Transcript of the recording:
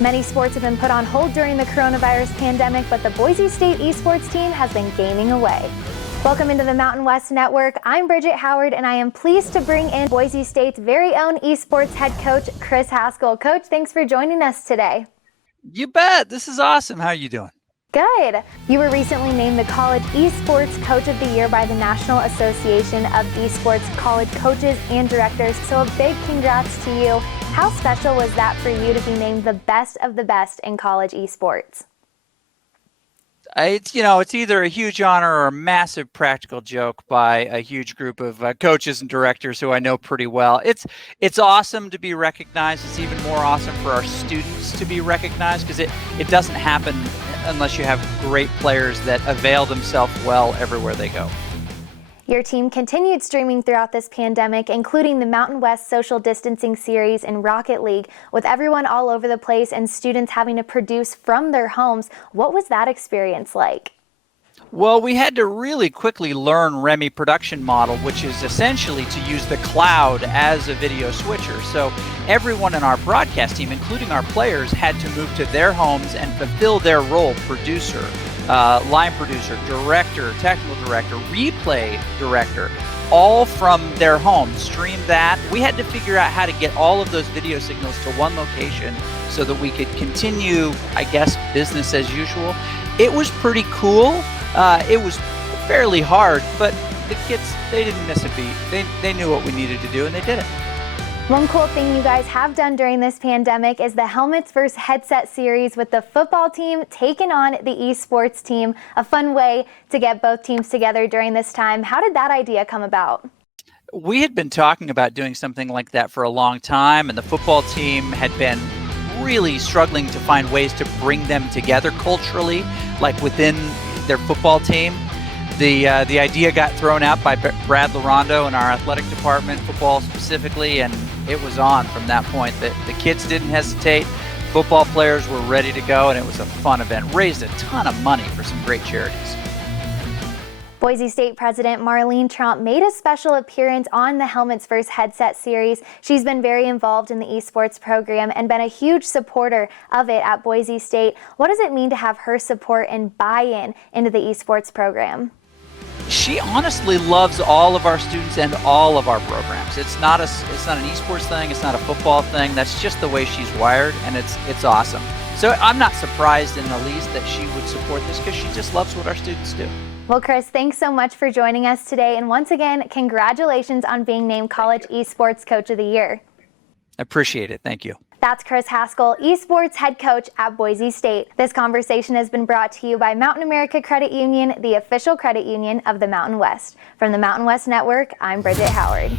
Many sports have been put on hold during the coronavirus pandemic, but the Boise State esports team has been gaining away. Welcome into the Mountain West Network. I'm Bridget Howard, and I am pleased to bring in Boise State's very own esports head coach, Chris Haskell. Coach, thanks for joining us today. You bet. This is awesome. How are you doing? Good. You were recently named the College Esports Coach of the Year by the National Association of Esports College Coaches and Directors. So a big congrats to you. How special was that for you to be named the best of the best in college esports? It's either a huge honor or a massive practical joke by a huge group of coaches and directors who I know pretty well. It's awesome to be recognized. It's even more awesome for our students to be recognized because it doesn't happen unless you have great players that avail themselves well everywhere they go. Your team continued streaming throughout this pandemic, including the Mountain West Social Distancing Series and Rocket League, with everyone all over the place and students having to produce from their homes. What was that experience like? Well, we had to really quickly learn REMI production model, which is essentially to use the cloud as a video switcher. So everyone in our broadcast team, including our players, had to move to their homes and fulfill their role: producer, line producer, director, technical director, replay director, all from their home. Stream that. We had to figure out how to get all of those video signals to one location so that we could continue, I guess, business as usual. It was pretty cool. It was fairly hard, but the kids, they didn't miss a beat. They knew what we needed to do, and they did it. One cool thing you guys have done during this pandemic is the Helmets vs. Headset series with the football team taking on the esports team. A fun way to get both teams together during this time. How did that idea come about? We had been talking about doing something like that for a long time, and the football team had been really struggling to find ways to bring them together culturally, like within their football team. The idea got thrown out by Brad LaRondo in our athletic department, football specifically, and it was on from that point. The kids didn't hesitate. Football players were ready to go, and it was a fun event. Raised a ton of money for some great charities. Boise State President Marlene Trump made a special appearance on the Helmets vs. Headset series. She's been very involved in the esports program and been a huge supporter of it at Boise State. What does it mean to have her support and buy-in into the esports program? She honestly loves all of our students and all of our programs. It's not an esports thing. It's not a football thing. That's just the way she's wired, and it's awesome. So I'm not surprised in the least that she would support this because she just loves what our students do. Well, Chris, thanks so much for joining us today. And once again, congratulations on being named College Esports Coach of the Year. Appreciate it. Thank you. That's Chris Haskell, esports head coach at Boise State. This conversation has been brought to you by Mountain America Credit Union, the official credit union of the Mountain West. From the Mountain West Network, I'm Bridget Howard.